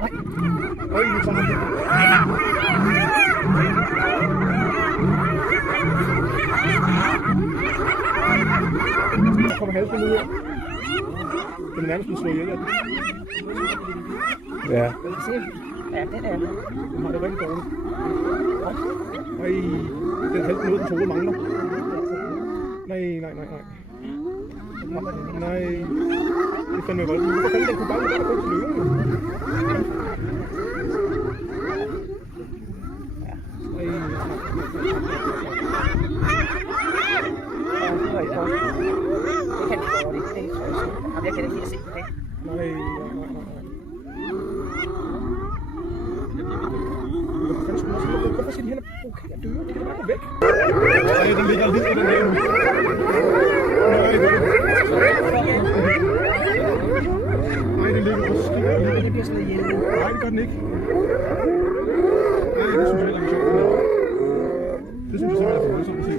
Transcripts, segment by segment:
Øj, nu tager han det. Der kommer halsen ud her. Den er nærmest blevet slået ihjel af den. Ja. Ja, det er det. Den har det rigtig dårligt. Øj, den halsen ud, den tåle mangler. Nej. Nej. Det er fandme voldt. Hvorfor fanden den kunne bare ikke gå til løven, jo? Jeg kan ikke se på det. Nej. Hvorfor skal de hen og provokere dyr? De kan da bare gå væk. Nej, den ligger lidt i den her nu. Nej, den ligger på skidt. Det bliver slået ihjel. Nej, det gør den ikke. Nej, det synes jeg heller ikke er sjovt. Det synes jeg simpelthen er for voldsomt at se.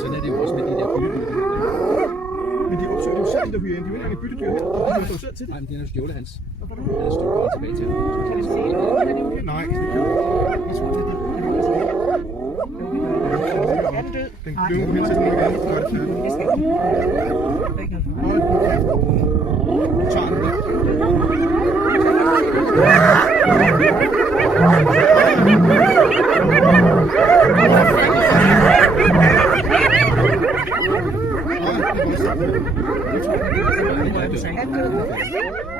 Sådan er det jo også med de der byttedyr. Men de opsøger jo selv de der hyæner. De er jo ikke engang et byttedyr her. De er jo selv til det. Nej, men den er stjålet hans. Han er stjålet tilbage til. Kan vi se det? Nej, Jeg tror, det er det. Er den død? den løber hen til den igen. Gør det færdigt. Det skal ikke. Hold nu kæft. Du tager den der.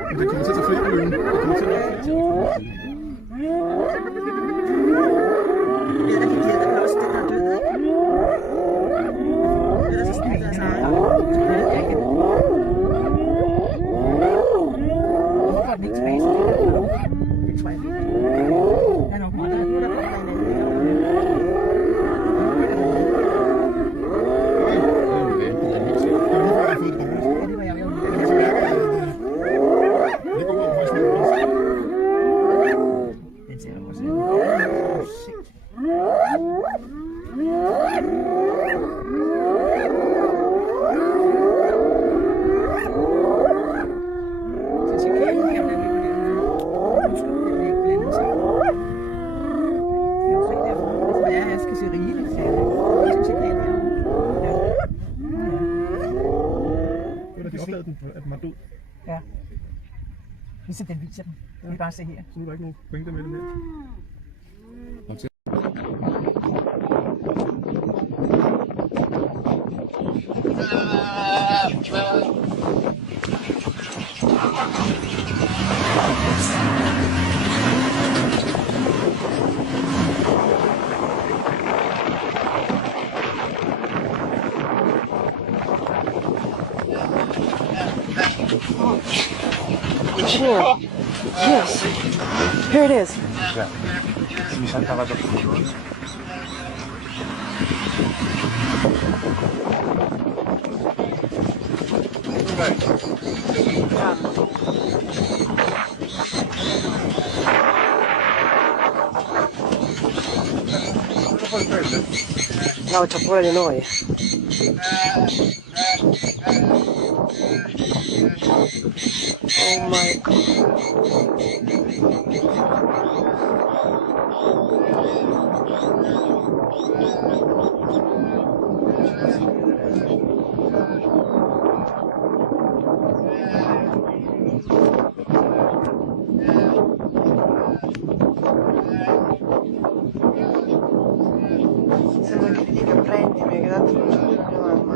Men det kommer til at tage flere løven. Det kommer til at tage flere. Det er de gider også, det der er død, ikke? Det er så sådan, der er sejt. Hvorfor går den ikke tilbage til det? Det tror jeg ikke. Der er nok meget, der er der kommer en anden. At den var død. Ja. Ligesom den viser den. Det er bare at se her. Så nu er der ikke nogen pointe med den her. Here. Yes. Here it is. Mi saltava dopo. No, c'ho pure di noi. Oh my God. Sembra che ti dica prendimi, che tanto non c'è più mia mamma.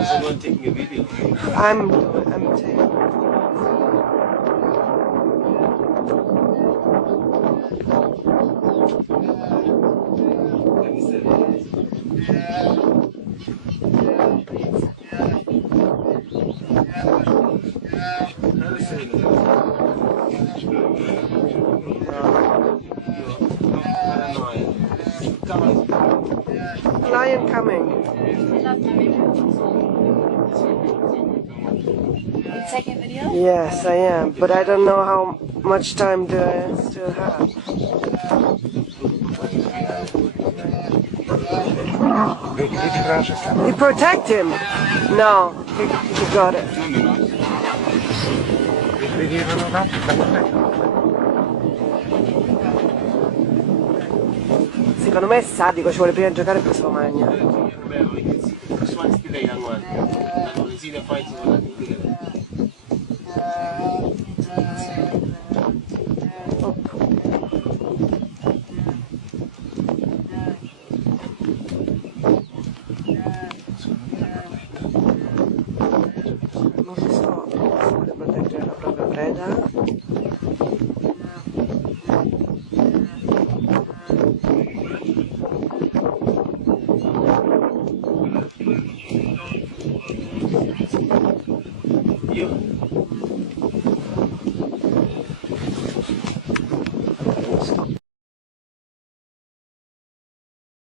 Is anyone taking a video? I'm taking. Lion coming. Taking video? Yes, I am, but I don't know how much time do I still have. Vedi cosa sta? You protect him? No, he got it. Vedi, non Secondo me è sadico, ci vuole prima giocare e poi se lo mangia. Non si so, vuole proteggere la propria preda. Io